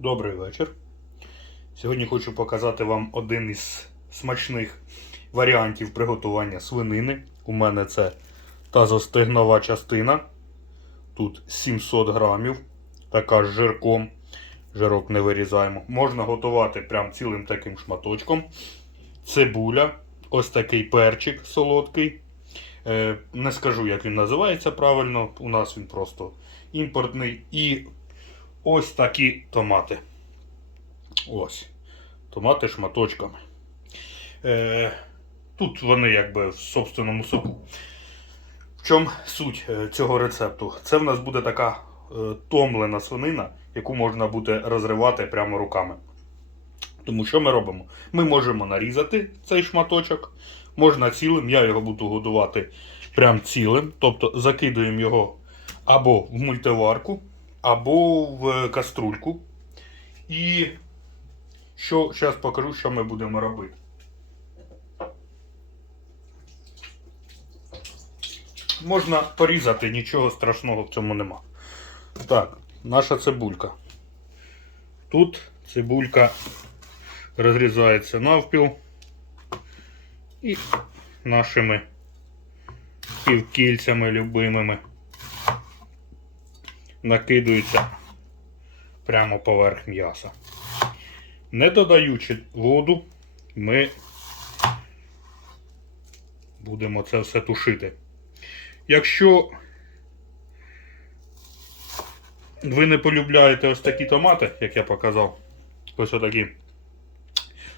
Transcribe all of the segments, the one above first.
Добрий вечір. Сьогодні хочу показати вам один із смачних варіантів приготування свинини. У мене це тазостегнова частина. Тут 700 грамів. Така з жирком. Жирок не вирізаємо. Можна готувати прям цілим таким шматочком. Цибуля, ось такий перчик солодкий. Е, не скажу, як він називається правильно. У нас він просто імпортний. І ось такі томати. Ось. Томати шматочками. Е, тут вони якби в собственному соку. В чому суть е, цього рецепту? Це в нас буде така е, томлена свинина, яку можна буде розривати прямо руками. Тому що ми робимо? Ми можемо нарізати цей шматочок, можна цілим, я його буду годувати прям цілим. Тобто закидуємо його або в мультиварку, або в каструльку. І що зараз покажу, що ми будемо робити. Можна порізати, нічого страшного в цьому нема. Так, наша цибулька. Тут цибулька розрізається навпіл і нашими півкільцями любимими накидується прямо поверх м'яса. Не додаючи воду, ми будемо це все тушити. Якщо ви не полюбляєте ось такі томати, як я показав, ось отакі,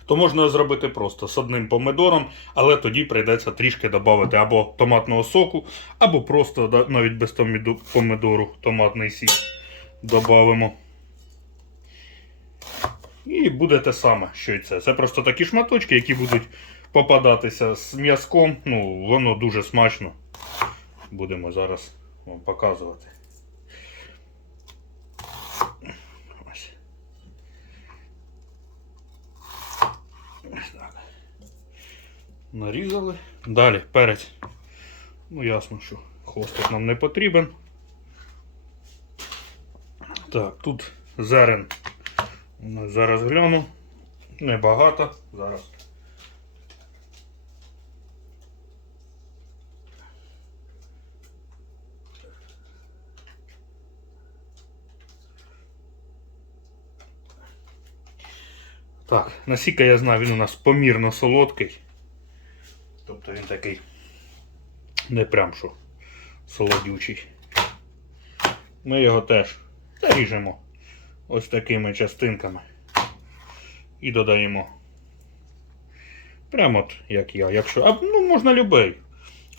то можна зробити просто з одним помидором, але тоді прийдеться трішки додати або томатного соку, або просто навіть без помидору томатний сік додамо. І буде те саме, що і це. Це просто такі шматочки, які будуть попадатися з м'язком. Ну, воно дуже смачно. Будемо зараз вам показувати. Ось. Ось так. Нарізали. Далі перець. Ну, ясно, що хвостик нам не потрібен. Так, тут зерен. Зараз гляну. Небагато. Зараз. Так, наскільки я знаю, він у нас помірно солодкий. Такий не прям що солодючий. Ми його теж заріжемо ось такими частинками і додаємо. Прямо от як я. Якщо, а, ну, можна любий.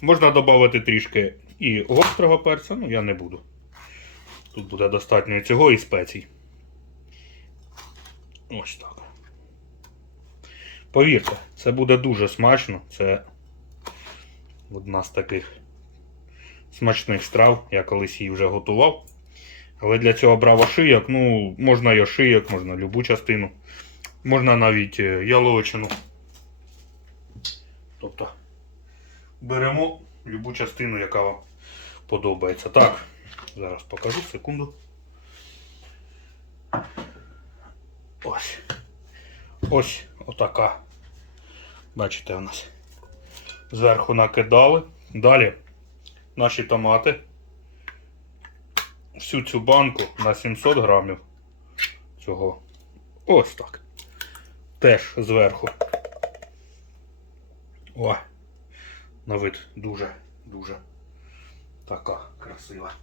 Можна додати трішки і гострого перця, ну я не буду. Тут буде достатньо цього і спецій. Ось так. Повірте, це буде дуже смачно. Це одна з таких смачних страв. Я колись її вже готував. Але для цього брав ошийок. Ну, можна і ошийок, можна любу частину. Можна навіть е, яловичину. Тобто беремо любу частину, яка вам подобається. Так, зараз покажу, секунду. Ось. Ось отака. Бачите, у нас зверху накидали. Далі наші томати. Всю цю банку на 700 грамів цього. Ось так. Теж зверху. О, на вид дуже, дуже така красива.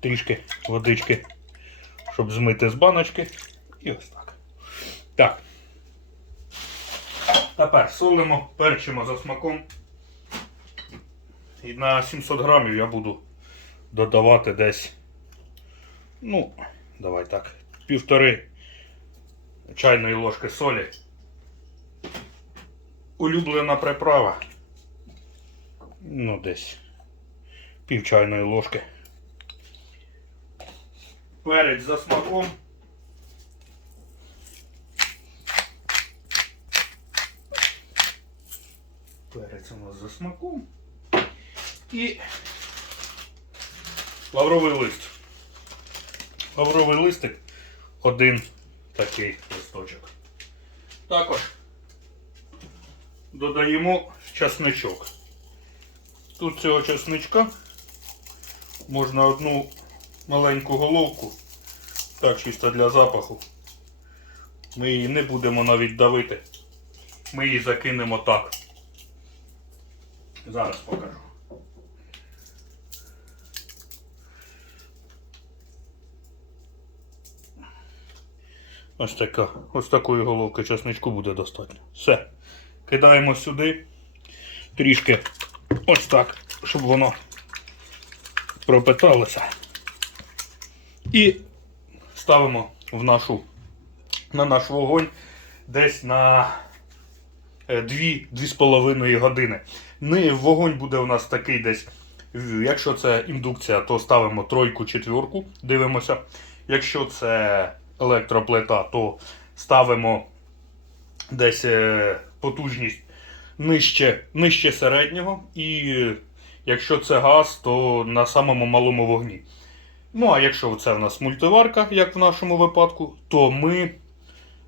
Трішки водички, щоб змити з баночки. І ось так. Так. Тепер солимо, перчимо за смаком. І на 700 грамів я буду додавати десь, ну, давай так, півтори чайної ложки солі. Улюблена приправа. Ну, десь пів чайної ложки. Перець за смаком. Перець у нас за смаком. І Лавровий лист. Лавровий листик один такий листочок. Також додаємо часничок. Тут цього часничка можна одну маленьку головку, так чисто для запаху. Ми її не будемо навіть давити. Ми її закинемо так. Зараз покажу. Ось така. Ось такої головки часничку буде достатньо. Все. Кидаємо сюди. Трішки ось так, щоб воно пропиталося. І ставимо в нашу, на наш вогонь десь на 2-2,5 години. Не, вогонь буде у нас такий десь. Якщо це індукція, то ставимо тройку, четвірку, дивимося. Якщо це електроплита, то ставимо десь е, потужність нижче, нижче середнього. І е, якщо це газ, то на самому малому вогні. Ну, а якщо це в нас мультиварка, як в нашому випадку, то ми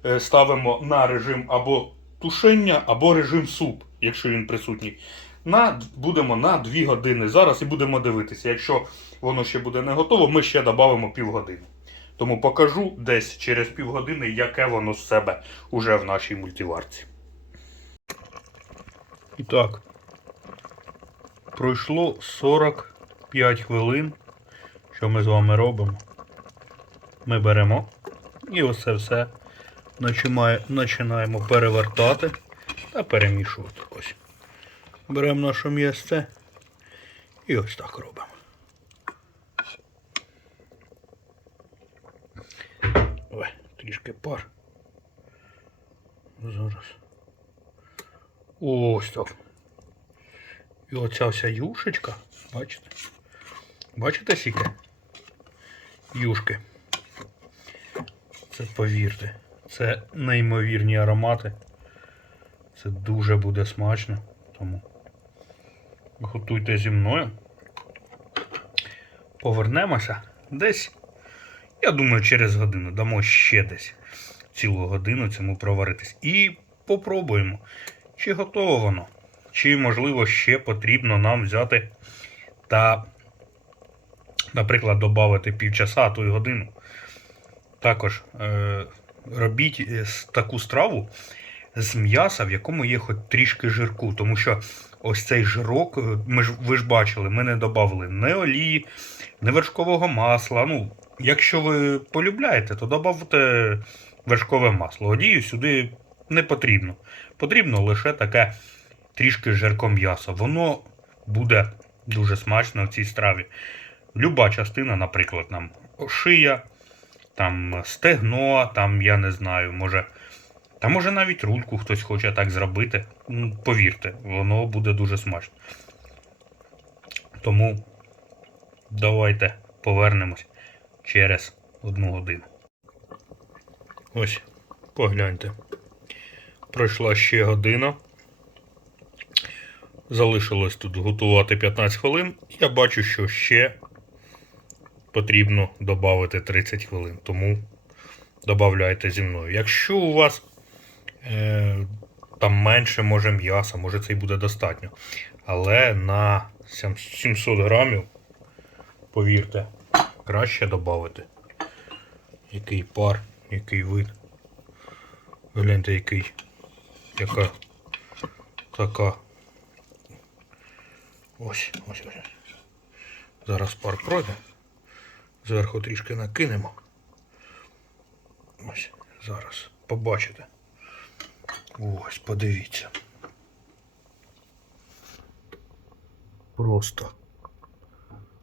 е, ставимо на режим або тушення, або режим суп, якщо він присутній. На, будемо на 2 години зараз і будемо дивитися. Якщо воно ще буде не готово, ми ще додамо півгодини. Тому покажу десь через півгодини, яке воно з себе уже в нашій мультиварці. І так, пройшло 45 хвилин. Що ми з вами робимо? Ми беремо і ось це все починаємо перевертати та перемішувати. Ось. Беремо наше місце і ось так робимо. Ой, трішки пар. Зараз. Ось так. І оця вся юшечка, бачите? Бачите скільки? Юшки. Це повірте. Це неймовірні аромати. Це дуже буде смачно. Тому готуйте зі мною. Повернемося десь. Я думаю, через годину дамо ще десь цілу годину цьому проваритись. І попробуємо, чи готово воно, чи, можливо, ще потрібно нам взяти та, наприклад, додати півчаса, а то й годину. Також е, робіть е, таку страву з м'яса, в якому є хоч трішки жирку, тому що ось цей жирок, е, ми ж, ви ж бачили, ми не додали не олії, не вершкового масла. Ну, якщо ви полюбляєте, то додавте вершкове масло. Олію сюди не потрібно. Потрібно лише таке трішки жирко м'ясо. Воно буде дуже смачно в цій страві. Люба частина, наприклад, нам шия, там стегно, там я не знаю, може. Та може навіть рульку хтось хоче так зробити. Повірте, воно буде дуже смачно. Тому давайте повернемось через одну годину. Ось, погляньте. Пройшла ще година. Залишилось тут готувати 15 хвилин. Я бачу, що ще потрібно додати 30 хвилин. Тому додавайте зі мною. Якщо у вас е, там менше може м'яса, може це й буде достатньо. Але на 700 грамів, повірте, краще додати. Який пар, який вид. Гляньте, який. Яка така. Ось, ось, ось. Зараз пар пройде. Зверху трішки накинемо. Ось, зараз побачите. Ось, подивіться. Просто.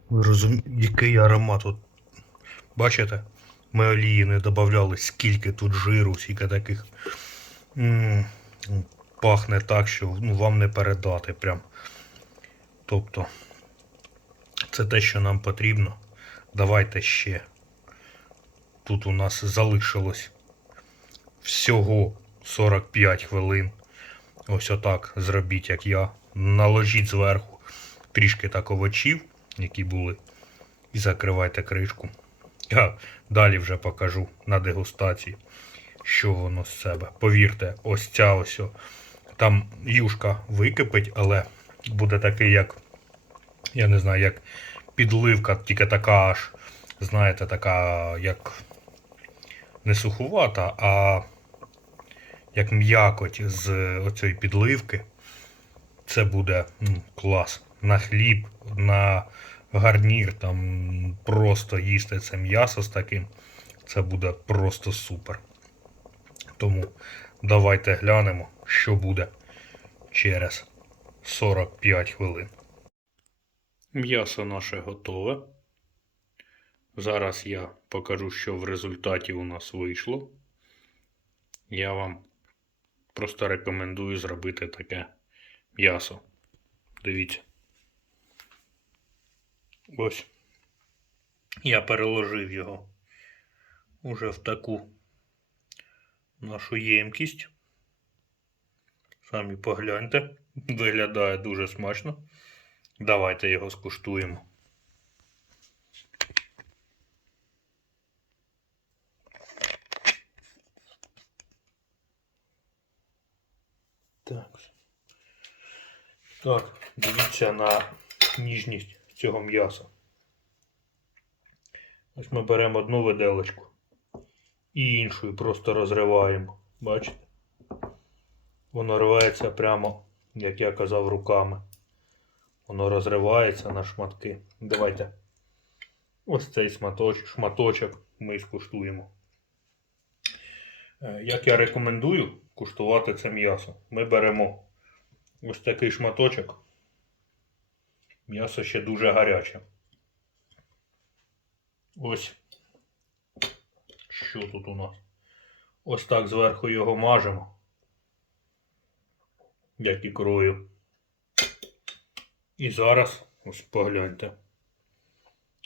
Ви розумієте, який аромат от. Бачите? Ми олії не додавали, скільки тут жиру, скільки таких. м пахне так, що ну, вам не передати прям. Тобто, це те, що нам потрібно. Давайте ще. Тут у нас залишилось всього 45 хвилин. Ось отак зробіть, як я. Наложіть зверху трішки так овочів, які були. і закривайте кришку. Я далі вже покажу на дегустації, що воно з себе. Повірте, ось ця ось. Там юшка википить, але буде такий, як, я не знаю, як підливка, тільки така аж, знаєте, така, як не сухувата, а як м'якоть з оцієї підливки. Це буде м, клас. На хліб, на гарнір, там просто їсти це м'ясо з таким. Це буде просто супер. Тому давайте глянемо, що буде через 45 хвилин. М'ясо наше готове. Зараз я покажу, що в результаті у нас вийшло. Я вам просто рекомендую зробити таке м'ясо. Дивіться. Ось. Я переложив його уже в таку нашу ємкість. Самі погляньте. Виглядає дуже смачно. Давайте його скуштуємо. Так. Так, дивіться на ніжність цього м'яса. Ось ми беремо одну виделочку і іншу просто розриваємо. Бачите? Воно рветься прямо, як я казав, руками. Воно розривається на шматки. Давайте ось цей шматочок, шматочок ми скуштуємо. Е, Як я рекомендую куштувати це м'ясо, ми беремо ось такий шматочок. М'ясо ще дуже гаряче. Ось. Що тут у нас? Ось так зверху його мажемо. Як ікрою. І зараз, ось погляньте.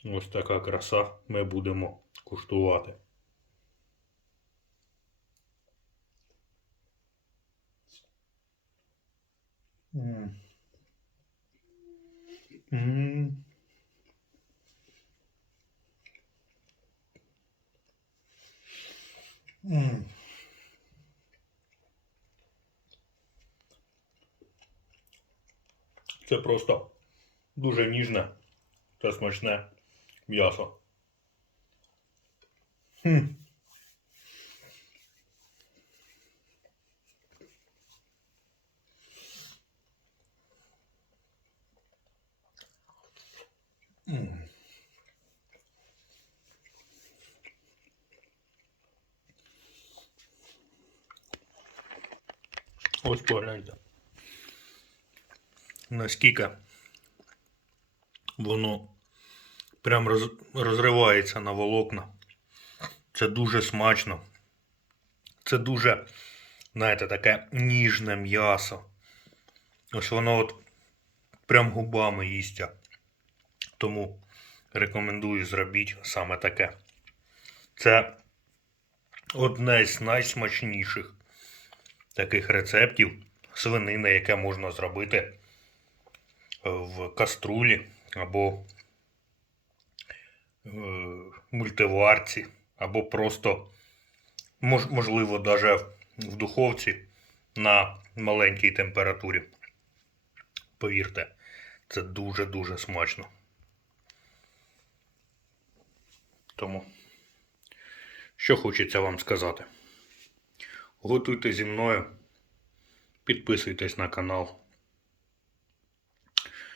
Ось така краса ми будемо куштувати. М. М. М. Це просто дуже ніжне та смачне м'ясо. Хм. Ось погляньте. Наскільки воно прям роз, розривається на волокна. Це дуже смачно. Це дуже, знаєте, таке ніжне м'ясо. Ось воно от прям губами їсться. Тому рекомендую зробіть саме таке. Це одне з найсмачніших таких рецептів свинини, яке можна зробити в каструлі або в мультиварці, або просто, мож- можливо, навіть в духовці на маленькій температурі. Повірте, це дуже-дуже смачно. Тому, що хочеться вам сказати. Готуйте зі мною, підписуйтесь на канал,